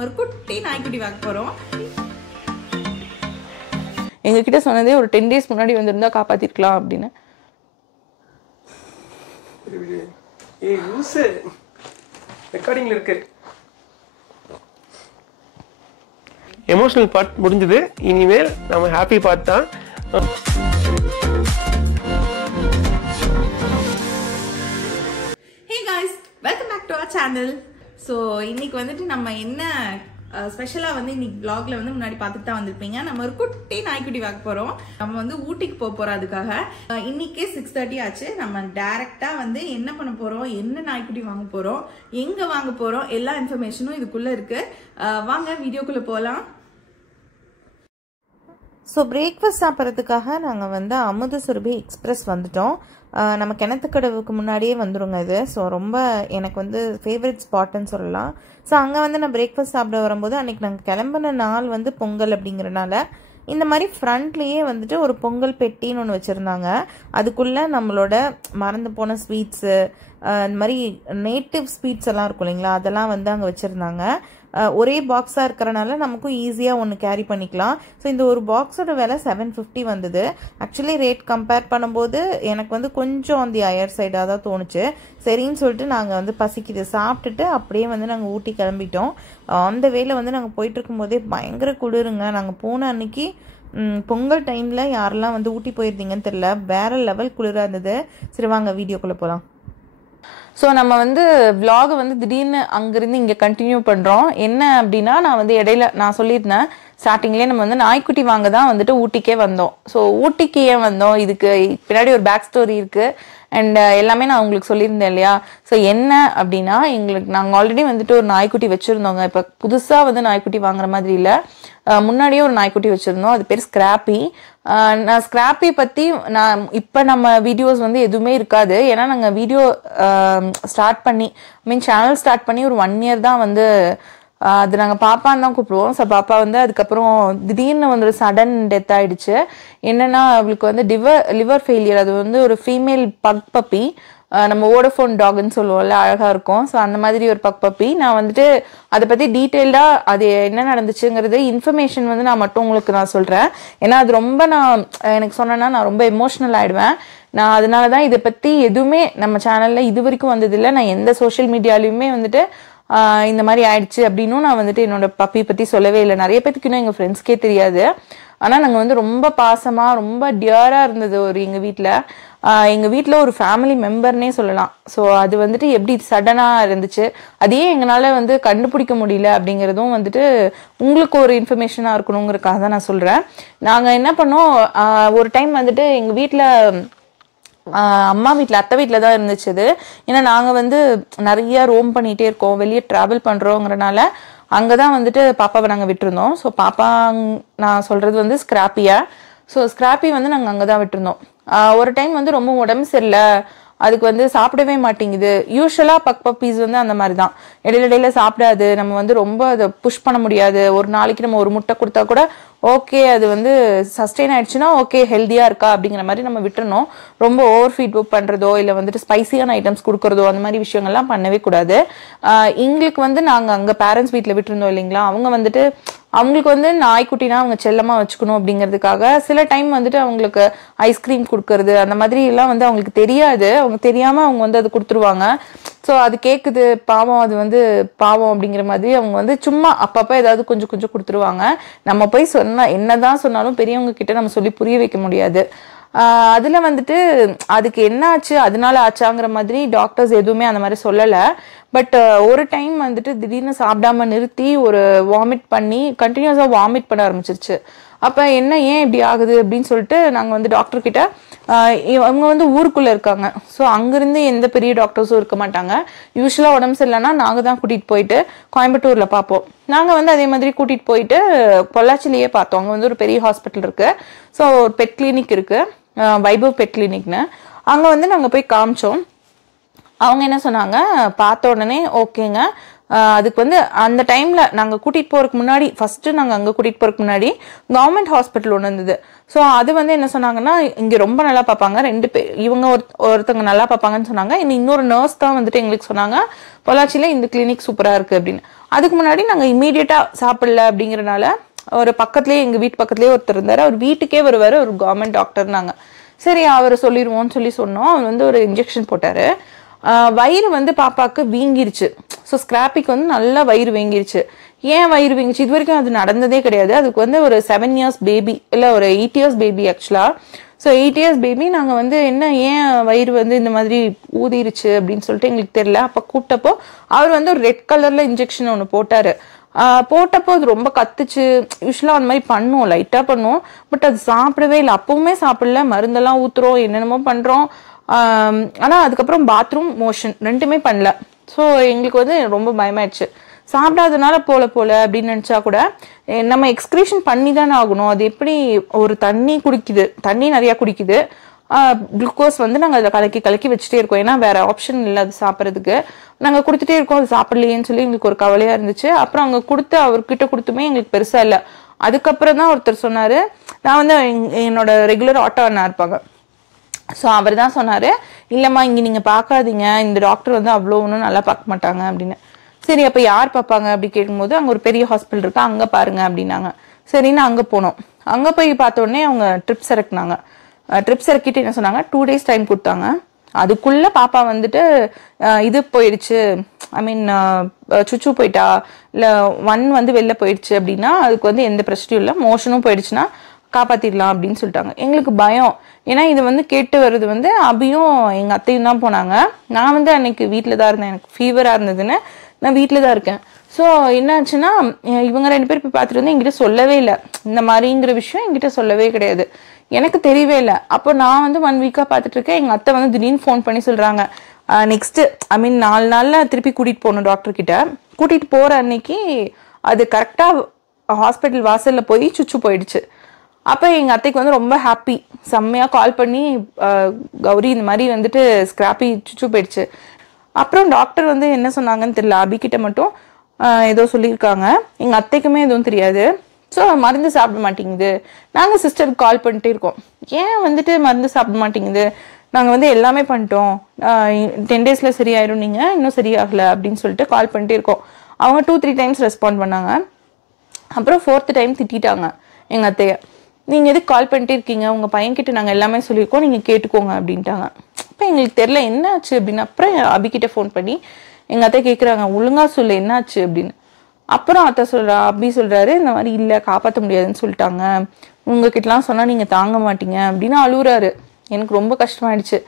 ஒரு குட்டி நாய்க்குட்டி வாங்க போறோம். எங்ககிட்ட சொன்னதே ஒரு 10 days முன்னாடி வந்திருந்தா காப்பாத்திருக்கலாம் அப்படின்னு. ஏய் லூஸ் ரெக்கார்டிங்ல இருக்கு. எமோஷனல் பார்ட் முடிஞ்சது. இனிமேல் நம்ம ஹாப்பி பார்ட் தான். Hey guys, welcome back to our channel. So இன்னைக்கு வந்துட்டு நம்ம என்ன ஸ்பெஷலா வந்து இன்னைக்கு vlogல வந்து முன்னாடி பார்த்துட்டு தான் வந்திருப்பீங்க. நம்ம ஒரு குட்டி நாய்க்குட்டி வாங்க போறோம். நம்ம வந்து ஊட்டிக்கு போறோம். அதுக்காக இன்னைக்கே 6:30 ஆச்சு. நம்ம டைரக்டா வந்து என்ன பண்ண போறோம், என்ன நாய்க்குட்டி வாங்க போறோம், எங்க வாங்க போறோம், எல்லா இன்ஃபர்மேஷனும் இதுக்குள்ள இருக்கு. வாங்க வீடியோக்குள்ள போலாம். ஸோ பிரேக்ஃபாஸ்ட் சாப்பிட்றதுக்காக நாங்கள் வந்து அமுதசுரபி எக்ஸ்பிரஸ் வந்துட்டோம். நம்ம கிணத்துக்கடவுக்கு முன்னாடியே வந்துடுங்க இது. ஸோ ரொம்ப எனக்கு வந்து ஃபேவரட் ஸ்பாட்டுன்னு சொல்லலாம். ஸோ அங்கே வந்து நான் பிரேக்ஃபாஸ்ட் சாப்பிட வரும்போது அன்றைக்கி நாங்கள் கிளம்பின நாள் வந்து பொங்கல் அப்படிங்கிறனால இந்த மாதிரி ஃப்ரண்ட்லேயே வந்துட்டு ஒரு பொங்கல் பெட்டின்னு ஒன்று வச்சுருந்தாங்க. அதுக்குள்ளே நம்மளோட மறந்து போன ஸ்வீட்ஸு, இந்த மாதிரி நேட்டிவ் ஸ்வீட்ஸ் எல்லாம் இருக்கும் இல்லைங்களா, அதெல்லாம் வந்து அங்கே வச்சுருந்தாங்க. ஒரே பாக்ஸாக இருக்கிறனால நமக்கும் ஈஸியாக ஒன்று கேரி பண்ணிக்கலாம். ஸோ இந்த ஒரு பாக்ஸோட விலை 750 வந்தது. ஆக்சுவலி ரேட் கம்பேர் பண்ணும்போது எனக்கு வந்து கொஞ்சம் அந்த ஹையர் சைடாக தான் தோணுச்சு. சரின்னு சொல்லிட்டு நாங்கள் வந்து பசிக்குது சாப்பிட்டுட்டு அப்படியே வந்து நாங்கள் ஊட்டி கிளம்பிட்டோம். அந்த வேலை வந்து நாங்கள் போயிட்டு இருக்கும்போதே பயங்கர குளிருங்க. நாங்கள் போன அன்னைக்கு பொங்கல் டைமில் யாரெல்லாம் வந்து ஊட்டி போயிருந்தீங்கன்னு தெரியல, வேற லெவல் குளிராக இருந்தது. சரி வாங்க வீடியோக்குள்ளே போகலாம். ஸோ நம்ம வந்து விலாகை வந்து திடீர்னு அங்கேருந்து இங்கே கண்டினியூ பண்ணுறோம். என்ன அப்படின்னா, நான் வந்து இடையில நான் சொல்லியிருந்தேன் ஸ்டார்டிங்லேயே நம்ம வந்து நாய்க்குட்டி வாங்க தான் வந்துட்டு ஊட்டிக்கே வந்தோம். ஸோ ஊட்டிக்கு ஏன் வந்தோம், இதுக்கு பின்னாடி ஒரு பேக் ஸ்டோரி இருக்குது. அண்ட் எல்லாமே நான் உங்களுக்கு சொல்லியிருந்தேன் இல்லையா. ஸோ என்ன அப்படின்னா, நாங்கள் ஆல்ரெடி வந்துட்டு ஒரு நாய்க்குட்டி வச்சுருந்தோங்க. இப்போ புதுசாக வந்து நாய்க்குட்டி வாங்குற மாதிரி இல்லை, முன்னாடியே ஒரு நாய்க்குட்டி வச்சுருந்தோம். அது பேர் ஸ்கிராப்பி. நான் ஸ்கிராப்பி பற்றி இப்போ நம்ம வீடியோஸ் வந்து எதுவுமே இருக்காது. ஏன்னா நாங்கள் வீடியோ ஸ்டார்ட் பண்ணி சேனல் ஸ்டார்ட் பண்ணி ஒரு 1 year தான் வந்து அது நாங்கள் பாப்பான்னு தான் கூப்பிடுவோம். ஸோ பாப்பா வந்து அதுக்கப்புறம் திடீர்னு வந்து ஒரு சடன் டெத் ஆகிடுச்சு. என்னென்னா அவளுக்கு வந்து லிவர் ஃபெயிலியர். அது வந்து ஒரு ஃபீமேல் பக் பப்பி, நம்ம வோடஃபோன் டாக்னு சொல்லுவோம்ல, அழகாக இருக்கும். ஸோ அந்த மாதிரி ஒரு பக் பப்பி. நான் வந்துட்டு அதை பற்றி டீட்டெயில்டாக அது என்ன நடந்துச்சுங்கிறது இன்ஃபர்மேஷன் வந்து நான் மட்டும் உங்களுக்கு நான் சொல்கிறேன். ஏன்னா அது ரொம்ப எனக்கு சொன்னேன்னா நான் ரொம்ப எமோஷ்னல் ஆகிடுவேன். நான் அதனால தான் இதை பற்றி எதுவுமே நம்ம சேனலில் இது வரைக்கும் வந்ததில்லை. நான் எந்த சோஷியல் மீடியாலையுமே வந்துட்டு இந்த மாதிரி ஆயிடுச்சு அப்படின்னும் நான் வந்துட்டு என்னோட பப்பி பற்றி சொல்லவே இல்லை. நிறைய பேருக்கு இன்னும் எங்கள் ஃப்ரெண்ட்ஸ்க்கே தெரியாது. ஆனால் நாங்கள் வந்து ரொம்ப பாசமாக ரொம்ப டியராக இருந்தது ஒரு எங்கள் வீட்டில் ஒரு ஃபேமிலி மெம்பர்னே சொல்லலாம். ஸோ அது வந்துட்டு எப்படி சடனாக இருந்துச்சு, அதையே எங்களால் வந்து கண்டுபிடிக்க முடியல அப்படிங்கிறதும் வந்துட்டு உங்களுக்கு ஒரு இன்ஃபர்மேஷனாக இருக்கணுங்கிறதுக்காக தான் நான் சொல்கிறேன். நாங்கள் என்ன பண்ணோம், ஒரு டைம் வந்துட்டு எங்கள் வீட்டில் அம்மா வீட்டில் அத்தை வீட்டில் தான் இருந்துச்சு அது. ஏன்னா நாங்கள் வந்து நிறைய ரோம் பண்ணிகிட்டே இருக்கோம், வெளியே ட்ராவல் பண்ணுறோங்கிறனால அங்கே தான் வந்துட்டு பாப்பாவை நாங்கள் விட்டுருந்தோம். ஸோ பாப்பா நான் சொல்கிறது வந்து ஸ்கிராப்பியா. ஸோ ஸ்கிராப்பி வந்து நாங்கள் அங்கே தான் விட்டுருந்தோம். ஒரு டைம் வந்து ரொம்ப உடம்பு சரியில்லை, அதுக்கு வந்து சாப்பிடவே மாட்டேங்குது. யூஸ்வலாக பக் பப்பீஸ் வந்து அந்த மாதிரி தான், இடையில சாப்பிடாது. நம்ம வந்து ரொம்ப அதை புஷ் பண்ண முடியாது. ஒரு நாளைக்கு நம்ம ஒரு முட்டை கொடுத்தா கூட ஓகே, அது வந்து சஸ்டெயின் ஆயிடுச்சுன்னா ஓகே ஹெல்த்தியாக இருக்கா அப்படிங்கிற மாதிரி நம்ம விட்டுறணும். ரொம்ப ஓவர் ஃபீட் பண்ணுறதோ இல்லை வந்துட்டு ஸ்பைசியான ஐட்டம்ஸ் கொடுக்குறதோ அந்த மாதிரி விஷயங்கள்லாம் பண்ணவே கூடாது. எங்களுக்கு வந்து நாங்கள் அங்கே பேரண்ட்ஸ் வீட்டில் விட்டுருந்தோம் இல்லைங்களா, அவங்க வந்துட்டு அவங்களுக்கு வந்து நாய்க்குட்டினா அவங்க செல்லமாக வச்சுக்கணும் அப்படிங்கிறதுக்காக சில டைம் வந்துட்டு அவங்களுக்கு ஐஸ்கிரீம் கொடுக்கறது அந்த மாதிரி எல்லாம் வந்து அவங்களுக்கு தெரியாது. அவங்க தெரியாமல் அவங்க வந்து அது கொடுத்துருவாங்க. ஸோ அது கேட்குது பாவம், அது வந்து பாவம் அப்படிங்கிற மாதிரி அவங்க வந்து சும்மா அப்பப்போ ஏதாவது கொஞ்சம் கொஞ்சம் கொடுத்துருவாங்க. நம்ம போய் என்னதான் சொன்னாலும் பெரியவங்க கிட்ட நம்ம சொல்லி புரிய வைக்க முடியாது. அதில் வந்துட்டு அதுக்கு என்ன ஆச்சு, அதனால ஆச்சாங்கிற மாதிரி டாக்டர்ஸ் எதுவுமே அந்த மாதிரி சொல்லலை. பட் ஒரு டைம் வந்துட்டு திடீர்னு சாப்பிடாம நிறுத்தி ஒரு வாமிட் பண்ணி கண்டினியூஸாக வாமிட் பண்ண ஆரம்பிச்சிருச்சு. அப்போ ஏன் இப்படி ஆகுது அப்படின்னு சொல்லிட்டு நாங்கள் வந்து டாக்டர்கிட்ட, அவங்க வந்து ஊருக்குள்ளே இருக்காங்க. ஸோ அங்கேருந்து எந்த பெரிய டாக்டர்ஸும் இருக்க மாட்டாங்க. யூஸ்வலாக உடம்பு சரியில்லைன்னா நாங்கள் தான் கூட்டிகிட்டு போயிட்டு கோயம்புத்தூரில் பார்ப்போம். நாங்கள் வந்து அதே மாதிரி கூட்டிகிட்டு போயிட்டு பொள்ளாச்சிலேயே பார்த்தோம். அங்கே வந்து ஒரு பெரிய ஹாஸ்பிட்டல் இருக்குது. ஸோ ஒரு பெட் கிளினிக் இருக்குது, வைபவ் பெட் கிளினிக்னு. அங்கே வந்து நாங்கள் போய் காமிச்சோம். அவங்க என்ன சொன்னாங்க, பார்த்த உடனே ஓகேங்க அதுக்கு வந்து அந்த டைமில் நாங்கள் கூட்டிகிட்டு போகிறதுக்கு முன்னாடி ஃபஸ்ட்டு நாங்கள் அங்கே கூட்டிகிட்டு போகிறதுக்கு முன்னாடி கவர்மெண்ட் ஹாஸ்பிட்டல் ஒன்று இருந்தது. ஸோ அது வந்து என்ன சொன்னாங்கன்னா, இங்கே ரொம்ப நல்லா பார்ப்பாங்க, 2 பேர் இவங்க ஒருத்தவங்க நல்லா பார்ப்பாங்கன்னு சொன்னாங்க. இன்னொரு நர்ஸ் தான் வந்துட்டு எங்களுக்கு சொன்னாங்க, பொள்ளாச்சியில் இந்த கிளினிக் சூப்பராக இருக்குது அப்படின்னு. அதுக்கு முன்னாடி நாங்கள் இம்மீடியட்டாக சாப்பிடல அப்படிங்கிறனால ஒரு பக்கத்துலேயே எங்கள் வீட்டு பக்கத்துலேயே ஒருத்தர் இருந்தார். அவர் வீட்டுக்கே வருவார், ஒரு கவர்மெண்ட் டாக்டர்னாங்க. சரி அவர் சொல்லிடுவோம்னு சொன்னோம். அவர் வந்து ஒரு இன்ஜெக்ஷன் போட்டார். வயிறு வந்து பாப்பாவுக்கு வீங்கிருச்சு. ஸோ ஸ்கிராப்பிக்கு வந்து நல்லா வயிறு வீங்கிருச்சு. ஏன் வயிறு வீங்கிச்சு? இது வரைக்கும் அது நடந்ததே கிடையாது. அதுக்கு வந்து ஒரு 7 இயர்ஸ் பேபி, இல்லை ஒரு 8 இயர்ஸ் பேபி ஆக்சுவலாக. ஸோ 8 இயர்ஸ் பேபி நாங்கள் வந்து என்ன ஏன் வயிறு வந்து இந்த மாதிரி ஊதிருச்சு அப்படின்னு சொல்லிட்டு எங்களுக்கு தெரியல. அப்போ கூப்பிட்டப்போ அவர் வந்து ஒரு ரெட் கலரில் இன்ஜெக்ஷன் ஒன்று போட்டார். போட்டப்போ அது ரொம்ப கத்துச்சு. யூஸ்வலாக அந்த மாதிரி பண்ணுவோம், லைட்டாக பண்ணுவோம். பட் அது சாப்பிடவே இல்லை. அப்பவுமே சாப்பிடல. மருந்தெல்லாம் ஊற்றுறோம், என்னென்னமோ பண்ணுறோம். ஆனால் அதுக்கப்புறம் பாத்ரூம் மோஷன் 2மே பண்ணல. ஸோ எங்களுக்கு வந்து ரொம்ப பயமாயிடுச்சு. சாப்பிடாதனால போல அப்படின்னு நினச்சா கூட நம்ம எக்ஸ்கிரீஷன் பண்ணி தானே ஆகணும். அது எப்படி ஒரு தண்ணி குடிக்குது, தண்ணி நிறையா குடிக்குது, குளுக்கோஸ் வந்து நாங்கள் அதில் கலக்கி வச்சுட்டே இருக்கோம். ஏன்னா வேறு ஆப்ஷன் இல்லை அது சாப்பிட்றதுக்கு. நாங்கள் கொடுத்துட்டே இருக்கோம், அது சாப்பிட்லையேன்னு சொல்லி எங்களுக்கு ஒரு கவலையாக இருந்துச்சு. அப்புறம் அங்கே அவர்கிட்ட கொடுத்துமே எங்களுக்கு பெருசாக இல்லை. அதுக்கப்புறம் தான் ஒருத்தர் சொன்னார், நான் வந்து என்னோட ரெகுலர் ஆட்டோ அண்ணா இருப்பாங்க. ஸோ அவர் தான் சொன்னார், இல்லைம்மா இங்கே நீங்கள் பார்க்காதீங்க, இந்த டாக்டர் வந்து அவ்வளோ ஒன்றும் நல்லா பார்க்க மாட்டாங்க அப்படின்னு. சரி அப்போ யார் பார்ப்பாங்க அப்படி கேட்கும்போது, அங்கே ஒரு பெரிய ஹாஸ்பிட்டல் இருக்கா, அங்கே பாருங்க அப்படின்னாங்க. சரின்னு அங்கே போனோம். அங்கே போய் பார்த்தோடனே அவங்க ட்ரிப்ஸ் இறக்குனாங்க. ட்ரிப்ஸ் இறக்கிட்டு என்ன சொன்னாங்க, 2 days டைம் கொடுத்தாங்க. அதுக்குள்ளே பாப்பா வந்துட்டு இது போயிடுச்சு, ஐ மீன் சுச்சு போயிட்டா, இல்லை 1 வந்து வெளில போயிடுச்சு அப்படின்னா அதுக்கு வந்து எந்த பிரச்சனையும் இல்லை, மோஷனும் போயிடுச்சுன்னா காப்பாற்றிடலாம் அப்படின்னு சொல்லிட்டாங்க. எங்களுக்கு பயம். ஏன்னா இது வந்து கேட்டு வருது வந்து அபியும் எங்கள் அத்தையும் தான் போனாங்க. நான் வந்து அன்னைக்கு வீட்டில் தான் இருந்தேன். எனக்கு ஃபீவராக இருந்ததுன்னு நான் வீட்டில் தான் இருக்கேன். ஸோ என்னாச்சுன்னா இவங்க 2 பேர் போய் பார்த்துட்டு வந்து என்கிட்ட சொல்லவே இல்லை. இந்த மாதிரிங்கிற விஷயம் என்கிட்ட சொல்லவே கிடையாது, எனக்கு தெரியவே இல்லை. அப்போ நான் வந்து 1 வீக்காக பார்த்துட்டு இருக்கேன். எங்கள் அத்தை வந்து திடீர்னு ஃபோன் பண்ணி சொல்கிறாங்க, நெக்ஸ்ட்டு ஐ மீன் 4 நாளில் திருப்பி கூட்டிகிட்டு போகணும் டாக்டர்கிட்ட. கூட்டிகிட்டு போகிற அன்னைக்கு அது கரெக்டாக ஹாஸ்பிட்டல் வாசலில் போய் சுச்சு போயிடுச்சு. அப்போ எங்கள் அத்தைக்கு வந்து ரொம்ப ஹாப்பி, செம்மையாக கால் பண்ணி, கௌரி இந்த மாதிரி வந்துட்டு ஸ்கிராப்பி சுச்சு போயிடுச்சு. அப்புறம் டாக்டர் வந்து என்ன சொன்னாங்கன்னு தெரியல, அபிகிட்ட மட்டும் ஏதோ சொல்லியிருக்காங்க. எங்கள் அத்தைக்குமே எதுவும் தெரியாது. ஸோ மருந்து சாப்பிட மாட்டேங்குது. நாங்கள் சிஸ்டருக்கு கால் பண்ணிட்டே இருக்கோம், ஏன் வந்துட்டு மருந்து சாப்பிட மாட்டேங்குது, நாங்கள் வந்து எல்லாமே பண்ணிட்டோம், 10 days சரியாயிடும், நீங்கள் இன்னும் சரியாகலை அப்படின்னு சொல்லிட்டு கால் பண்ணிட்டே இருக்கோம். அவங்க 2-3 times ரெஸ்பாண்ட் பண்ணாங்க. அப்புறம் 4th time திட்டாங்க எங்கள் அத்தையை, நீங்கள் எதுக்கு கால் பண்ணிட்டே இருக்கீங்க, உங்கள் பையன்கிட்ட நாங்கள் எல்லாமே சொல்லியிருக்கோம், நீங்கள் கேட்டுக்கோங்க அப்படின்ட்டாங்க. அப்போ எங்களுக்கு தெரில என்ன ஆச்சு அப்படின்னு. அப்புறம் அபிகிட்ட ஃபோன் பண்ணி எங்கள் அத்தை கேட்குறாங்க, ஒழுங்கா சொல்லு என்னாச்சு அப்படின்னு. அப்புறம் அத்தை அபி சொல்கிறாரு, இந்த மாதிரி இல்லை காப்பாற்ற முடியாதுன்னு சொல்லிட்டாங்க, உங்ககிட்டலாம் சொன்னால் நீங்கள் தாங்க மாட்டீங்க அப்படின்னு அழுகுறாரு. எனக்கு ரொம்ப கஷ்டமாயிடுச்சு,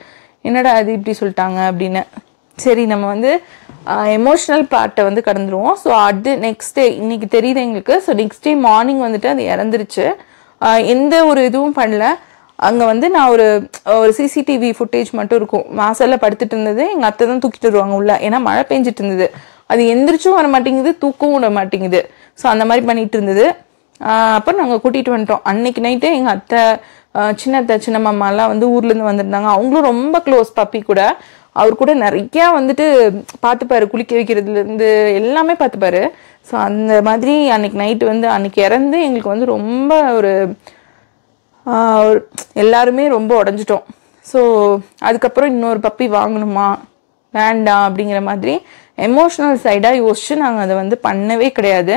என்னடா அது இப்படி சொல்லிட்டாங்க அப்படின்னு. சரி நம்ம வந்து எமோஷ்னல் பார்ட்டை வந்து கடந்துருவோம். ஸோ அது நெக்ஸ்ட் டே இன்னைக்கு தெரியுது எங்களுக்கு. ஸோ நெக்ஸ்ட் டே மார்னிங் வந்துட்டு அது இறந்துருச்சு. எந்த ஒரு இதுவும் பண்ணல. அங்கே வந்து நான் ஒரு சிசிடிவி ஃபுட்டேஜ் மட்டும் இருக்கும், வாசலில் படுத்துட்டு இருந்தது. எங்கள் அத்தை தான் தூக்கிட்டு வருவாங்க உள்ள, ஏன்னா மழை பெஞ்சிட்டு இருந்தது. அது எந்திரிச்சும் வர மாட்டேங்குது, தூக்கவும் விட மாட்டேங்குது. ஸோ அந்த மாதிரி பண்ணிட்டு இருந்தது. அப்போ நாங்கள் கூட்டிகிட்டு வந்துட்டோம். அன்னைக்கு நைட்டு எங்கள் அத்தை, சின்ன மாமாலாம் வந்து ஊர்லேருந்து வந்திருந்தாங்க. அவங்களும் ரொம்ப க்ளோஸ் பப்பி கூட. அவர் கூட நிறையா வந்துட்டு பார்த்துப்பாரு, குளிக்க வைக்கிறதுலேருந்து எல்லாமே பார்த்துப்பாரு. ஸோ அந்த மாதிரி அன்னைக்கு நைட்டு வந்து அன்னைக்கு இறந்து எங்களுக்கு வந்து ரொம்ப எல்லாருமே ரொம்ப உடஞ்சிட்டோம். ஸோ அதுக்கப்புறம் இன்னொரு பப்பி வாங்கணுமா வேண்டாம் அப்படிங்கிற மாதிரி எமோஷ்னல் சைடாக யோசிச்சு நாங்கள் அதை வந்து பண்ணவே கிடையாது.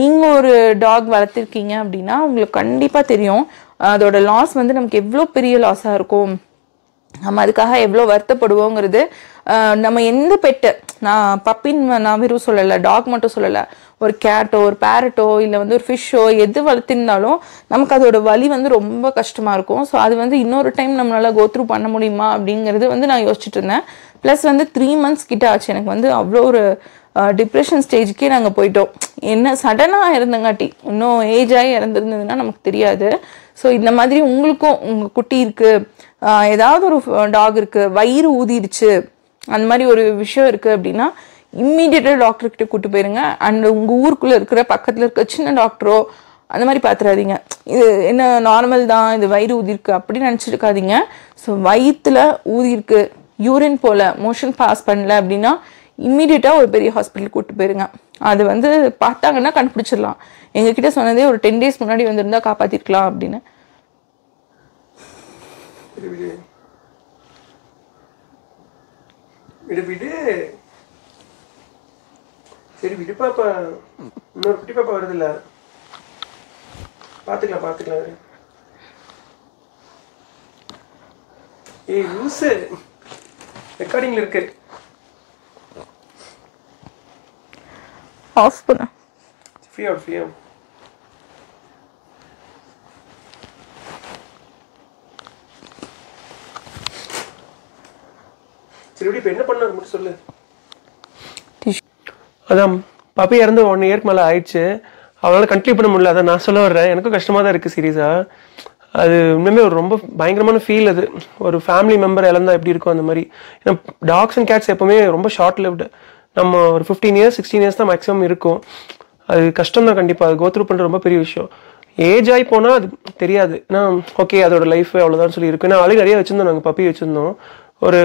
நீங்கள் ஒரு டாக் வளர்த்துருக்கீங்க அப்படின்னா உங்களுக்கு கண்டிப்பாக தெரியும் அதோட லாஸ் வந்து நமக்கு எவ்வளோ பெரிய லாஸாக இருக்கும், நம்ம அதுக்காக எவ்வளோ வருத்தப்படுவோங்கிறது. நம்ம எந்த பெட்டு, நான் பப்பின்னு நான் வெறும் சொல்லலை, டாக் மட்டும் சொல்லலை, ஒரு கேட்டோ ஒரு பேரட்டோ இல்லை வந்து ஒரு ஃபிஷ்ஷோ எது வளர்த்திருந்தாலும் நமக்கு அதோட வலி வந்து ரொம்ப கஷ்டமாக இருக்கும். ஸோ அது வந்து இன்னொரு டைம் நம்மளால் கோத்ரூ பண்ண முடியுமா அப்படிங்கிறது வந்து நான் யோசிச்சுட்டு இருந்தேன். ப்ளஸ் வந்து 3 months கிட்ட ஆச்சு எனக்கு வந்து அவ்வளோ ஒரு டிப்ரெஷன் ஸ்டேஜுக்கே நாங்கள் போயிட்டோம். என்ன சடனாக இறந்தங்காட்டி, இன்னும் ஏஜ் ஆகி இறந்துருந்ததுன்னா நமக்கு தெரியாது. ஸோ இந்த மாதிரி உங்களுக்கும் உங்கள் குட்டி இருக்குது, ஏதாவது ஒரு டாக் இருக்குது, வயிறு ஊதிடுச்சு, அந்த மாதிரி ஒரு விஷயம் இருக்குது அப்படின்னா இம்மீடியட்டாக டாக்டர்கிட்ட கூப்பிட்டு போயிருங்க. அண்ட் உங்கள் ஊருக்குள்ளே இருக்கிற பக்கத்தில் இருக்க சின்ன டாக்டரோ அந்த மாதிரி பார்த்துறாதீங்க. இது என்ன நார்மல் தான், இது வயிறு ஊதிருக்கு அப்படின்னு நினச்சிருக்காதீங்க. ஸோ வயிற்றுல ஊதிருக்கு, யூரின் போல் மோஷன் பாஸ் பண்ணல அப்படின்னா இம்மீடியட்டாக ஒரு பெரிய ஹாஸ்பிட்டல் கூப்பிட்டு போயிருங்க. அது வந்து பார்த்தாங்கன்னா கண்டுபிடிச்சிடலாம். எங்ககிட்ட சொன்னதே ஒரு 10 days முன்னாடி வந்திருந்தா காப்பாற்றிருக்கலாம் அப்படின்னு. சரி விடு பாப்பா, இன்னொரு குட்டி பாப்பா வருது இல்ல, பாத்துக்கலாம். ஏய் லூசு, ரெக்கார்டிங்ல இருக்கு. ஆஃப் பண்ண ஃப்ரீ அவுட். சரி இப்ப என்ன பண்ணாங்க மட்டும் சொல்லு. அதான் பாப்பி இறந்து 1 year மேலே ஆயிடுச்சு. அவளால் கண்டினியூ பண்ண முடியல. அதான் நான் சொல்ல வர்றேன். எனக்கும் கஷ்டமாக தான் இருக்குது சீரியஸாக. அது இன்னுமே ஒரு ரொம்ப பயங்கரமான ஃபீல். அது ஒரு ஃபேமிலி மெம்பர் இழந்தா எப்படி இருக்கும் அந்த மாதிரி. ஏன்னா டாக்ஸ் அண்ட் கேட்ஸ் எப்போவுமே ரொம்ப ஷார்ட் லிவ்டு. நம்ம ஒரு 15 years 16 years தான் மேக்ஸிமம் இருக்கும். அது கஷ்டம் தான் கண்டிப்பாக. அது கோத்ரூ பண்ணுற ரொம்ப பெரிய விஷயம். ஏஜ் ஆகி போனால் அது தெரியாது. ஏன்னா ஓகே அதோட லைஃப் அவ்வளோதான் சொல்லி இருக்கு. ஏன்னா ஆல்ரெடி நிறைய வச்சுருந்தோம். நாங்கள் பப்பி வச்சுருந்தோம், ஒரு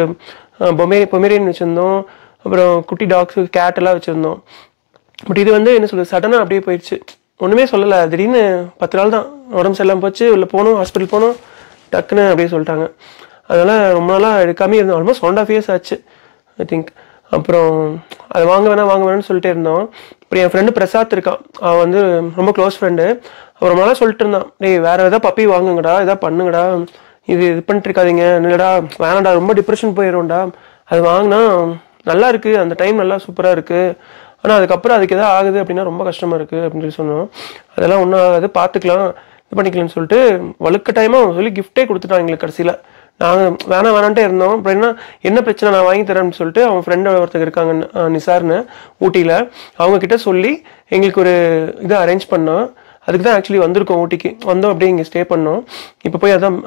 பொமேரியன் வச்சுருந்தோம், அப்புறம் குட்டி டாக்ஸு கேட் எல்லாம் வச்சுருந்தோம். பட் இது வந்து என்ன சொல்கிறது, சடனாக அப்படியே போயிடுச்சு. ஒன்றுமே சொல்லலை. திடீர்னு 10 நாள் தான் உடம்பு சரியில்லாமல் போச்சு. உள்ள போனோம், ஹாஸ்பிட்டல் போனோம், டக்குன்னு அப்படியே சொல்லிட்டாங்க. அதனால் ரொம்ப நாளாக எடுக்காமே இருந்தோம். ஆல்மோஸ்ட் 1.5 years ஆச்சு ஐ திங்க். அப்புறம் அதை வாங்க வேணாம்னு சொல்லிட்டே இருந்தோம். அப்புறம் என் ஃப்ரெண்டு பிரசாத் இருக்கான், அவன் வந்து ரொம்ப க்ளோஸ் ஃப்ரெண்டு. அவர் ரொம்ப நாளாக சொல்லிட்டு இருந்தான், டேய் வேறு எதாவது பப்பி வாங்குங்கடா, எதாவது பண்ணுங்கடா, இது பண்ணிட்டு இருக்காதீங்க, இல்லைடா வேணாண்டா, ரொம்ப டிப்ரெஷன் போயிடும்டா, அது வாங்கினா நல்லா இருக்குது, அந்த டைம் நல்லா சூப்பராக இருக்குது, ஆனால் அதுக்கப்புறம் அதுக்கு எதாவது ஆகுது அப்படின்னா ரொம்ப கஷ்டமாக இருக்குது அப்படின்னு சொல்லி சொன்னோம். அதெல்லாம் ஒன்றும் ஆகாது, பார்த்துக்கலாம், இது பண்ணிக்கலாம்னு சொல்லிட்டு வலுக்கட்டாயமாக சொல்லி கிஃப்டே கொடுத்துட்டான் எங்களுக்கு. கடைசியில் நாங்கள் வேணான்ட்டே இருந்தோம். அப்புறம் என்ன பிரச்சனை, நான் வாங்கி தரேன்னு சொல்லிட்டு அவன் ஃப்ரெண்டு ஒருத்தர் இருக்காங்க நிசார்னு ஊட்டியில், அவங்கக்கிட்ட சொல்லி எங்களுக்கு ஒரு இதை அரேஞ்ச் பண்ணோம். அதுக்கு தான் ஆக்சுவலி வந்திருக்கோம் ஊட்டிக்கு. வந்தோம் அப்படியே இங்கே ஸ்டே பண்ணோம். இப்போ போய் அதான்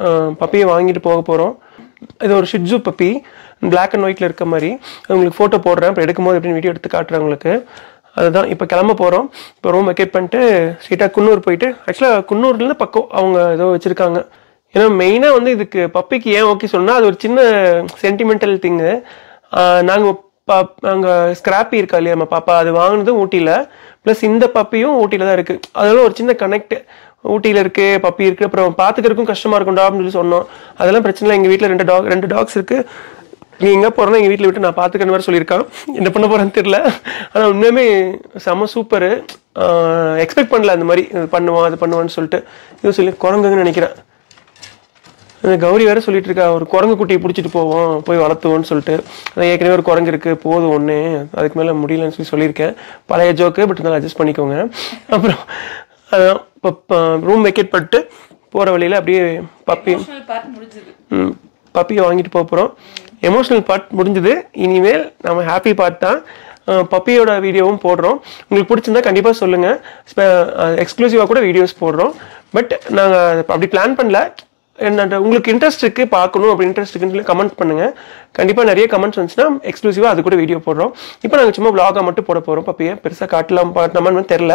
பப்பியை வாங்கிட்டு போக போகிறோம். இது ஒரு ஷிட்ஜு பப்பி, பிளாக் அண்ட் ஒயிட்டில் இருக்க மாதிரி. உங்களுக்கு ஃபோட்டோ போடுறேன், இப்போ எடுக்கும்போது எப்படின்னு வீடியோ எடுத்து காட்டுறேன் உங்களுக்கு. அதுதான் இப்போ கிளம்ப போகிறோம். இப்போ ரூம் வெக்கேட் பண்ணிட்டு ஸ்ட்ரெயிட்டாக குன்னூர் போயிட்டு, ஆக்சுவலாக குன்னூர்லேருந்து பக்கம் அவங்க ஏதோ வச்சுருக்காங்க. ஏன்னா மெயினாக வந்து இதுக்கு பப்பிக்கு ஏன் ஓகே சொன்னால், அது ஒரு சின்ன சென்டிமெண்டல் திங்கு. நாங்கள் ஸ்கிராப்பி இருக்கா இல்லையா நம்ம பாப்பா, அது வாங்கினதும் ஊட்டியில், ப்ளஸ் இந்த பப்பியும் ஊட்டியில் தான் இருக்குது. அதனால ஒரு சின்ன கனெக்ட், ஊட்டியில் இருக்குது பப்பி இருக்குது, அப்புறம் பார்த்துக்கிறதுக்கும் கஷ்டமாக இருக்கும்டா அப்படின்னு சொல்லி சொன்னோம். அதெல்லாம் பிரச்சனை இல்லை. எங்கள் வீட்டில் 2 டாக்ஸ் இருக்குது. நீ எங்கே போகிறோன்னா எங்கள் வீட்டில் விட்டு நான் பார்த்துக்கிற மாதிரி சொல்லியிருக்கான். என்ன பண்ண போகிறேன்னு தெரியல. ஆனால் உண்மையுமே செம்ம சூப்பரு. எக்ஸ்பெக்ட் பண்ணல அந்த மாதிரி பண்ணுவான் அது பண்ணுவான்னு சொல்லிட்டு. இது சொல்லி குரங்குன்னு நினைக்கிறேன். கௌரி வேறு சொல்லிட்டு இருக்கா, ஒரு குரங்கு குட்டியை பிடிச்சிட்டு போவோம், போய் வளர்த்துவோன்னு சொல்லிட்டு. அதான் ஏற்கனவே ஒரு குரங்கு இருக்குது, போதும் ஒன்று, அதுக்கு மேலே முடியலன்னு சொல்லியிருக்கேன். பழைய ஜோக்கு, பட் இருந்தாலும் அட்ஜஸ்ட் பண்ணிக்கோங்க. அப்புறம் அதான் இப்போ ரூம் வெக்கேட் பண்ணிட்டு போகிற வழியில் அப்படியே பப்பியை வாங்கிட்டு போக போகிறோம். எமோஷனல் பார்ட் முடிஞ்சது. இனிமேல் நம்ம ஹாப்பி பார்ட் தான். பப்பியோட வீடியோவும் போடுறோம். உங்களுக்கு பிடிச்சிருந்தா கண்டிப்பாக சொல்லுங்கள். எக்ஸ்க்ளூசிவாக கூட வீடியோஸ் போடுறோம். பட் நாங்கள் அப்படி பிளான் பண்ணல. என்ன உங்களுக்கு இன்ட்ரெஸ்ட் இருக்குது பார்க்கணும் அப்படி இன்ட்ரெஸ்ட் இருக்குன்னு சொல்லி கமெண்ட் பண்ணுங்கள். கண்டிப்பாக நிறைய கமெண்ட்ஸ் வந்துச்சுன்னா எக்ஸ்க்ளூசிவாக அது கூட வீடியோ போடுறோம். இப்போ நாங்கள் சும்மா விலாகாக மட்டும் போட போகிறோம். பப்பியை பெருசாக காட்டலாமான்னு தெரில,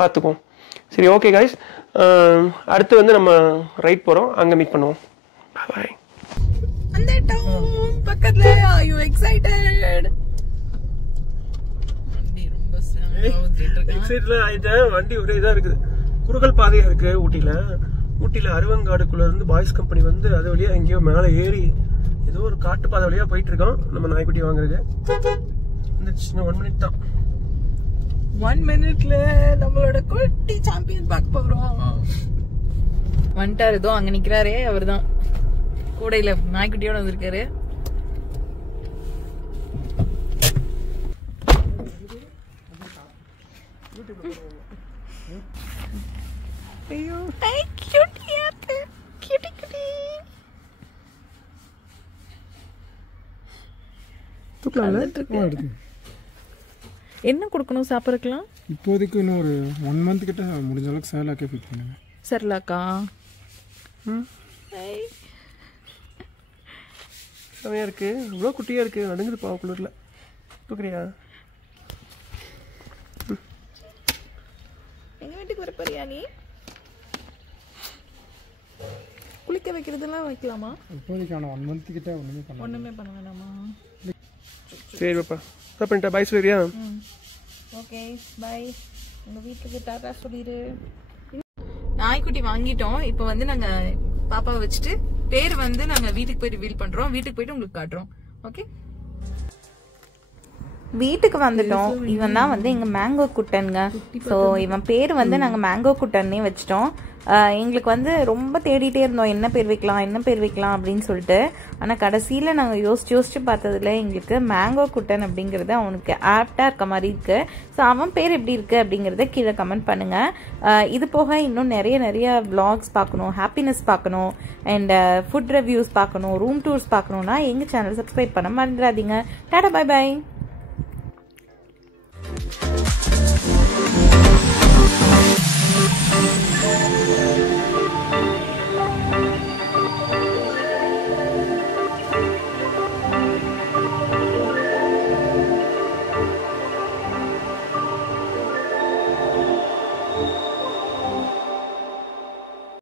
பார்த்துக்குவோம். சரி ஓகே கைஸ், அடுத்து வந்து நம்ம ரைட் போகிறோம், அங்கே மீட் பண்ணுவோம். பாய். பக்கத்துல are you excited? எக்ஸைட்ல ஆயிட்டேன். வண்டி ஒரே இதாக இருக்குது, குறுகல் பாதையாக இருக்குது. ஊட்டியில் அருவங்காடுக்குள்ள இருந்து பாய்ஸ் கம்பெனி வந்து அது வழியா எங்கேயோ மேலே ஏறி ஏதோ ஒரு காட்டு பாதை வழியா போயிட்டு இருக்கோம். நம்ம நாய்க்குட்டி வாங்குறது இந்த 1 minute தான். 1 minuteல நம்மளோட குட்டி சாம்பியன் பார்க்க போறோம். வந்துட்டாரு, ஏதோ அங்க நிக்கிறாரே அவர் தான், கூடையில நாய்க்குட்டியோட வந்திருக்காரு. ஐயோ என்ன கொடுக்கணும் சாப்பிட்றதுக்கலாம்? இப்போதைக்கு இன்னும் ஒரு 1 month கிட்ட முடிஞ்ச அளவுக்கு சேலாக்கே ஃபிட் பண்ணுங்க. சரிலாக்கா. செமையா இருக்கு, இவ்வளோ குட்டியா இருக்கு, நடுங்குது பாவ குளிரில். தூக்குறியா? எங்க வீட்டுக்கு வர போறியா நீ? குளிக்க வைக்கிறதெல்லாம் வைக்கலாமா? இப்போதைக்கு ஆனால் 1 month கிட்ட ஒன்றுமே பண்ண வேணாமா? சரி பாப்பா. பண்ணிட்டா பாய் சொல்லியா? Okay bye. உங்க வீட்டுக்கு டாடா சொல்லிடு. நாய்க்குட்டி வாங்கிட்டோம். இப்போ வந்து நாங்க பாப்பாவை வச்சுட்டு பேர் வந்து நாங்க வீட்டுக்கு போய் ரிவீல் பண்றோம். வீட்டுக்கு போயிட்டு உங்களுக்கு காட்டுறோம். ஓகே, வீட்டுக்கு வந்துட்டோம். இவன் தான் வந்து எங்க மேங்கோ குட்டனுங்க. ஸோ இவன் பேர் வந்து நாங்க மேங்கோ குட்டன்னே வச்சிட்டோம். எங்களுக்கு வந்து ரொம்ப தேடிட்டே இருந்தோம் என்ன பேர் வைக்கலாம் அப்படின்னு சொல்லிட்டு. ஆனால் கடைசியில் நாங்கள் யோசிச்சு பார்த்ததுல எங்களுக்கு மேங்கோ குட்டன் அப்படிங்கிறது அவனுக்கு ஆப்டாக இருக்க மாதிரி இருக்கு. ஸோ அவன் பேர் எப்படி இருக்கு அப்படிங்கிறத கீழே கமெண்ட் பண்ணுங்க. இது போக இன்னும் நிறைய vlogs பார்க்கணும், ஹாப்பினஸ் பார்க்கணும், அண்ட் ஃபுட் ரிவ்யூஸ் பார்க்கணும், ரூம் டூர்ஸ் பார்க்கணும்னா எங்கள் சேனல் சப்ஸ்கிரைப் பண்ண மறந்துடாதீங்க. Tata bye by.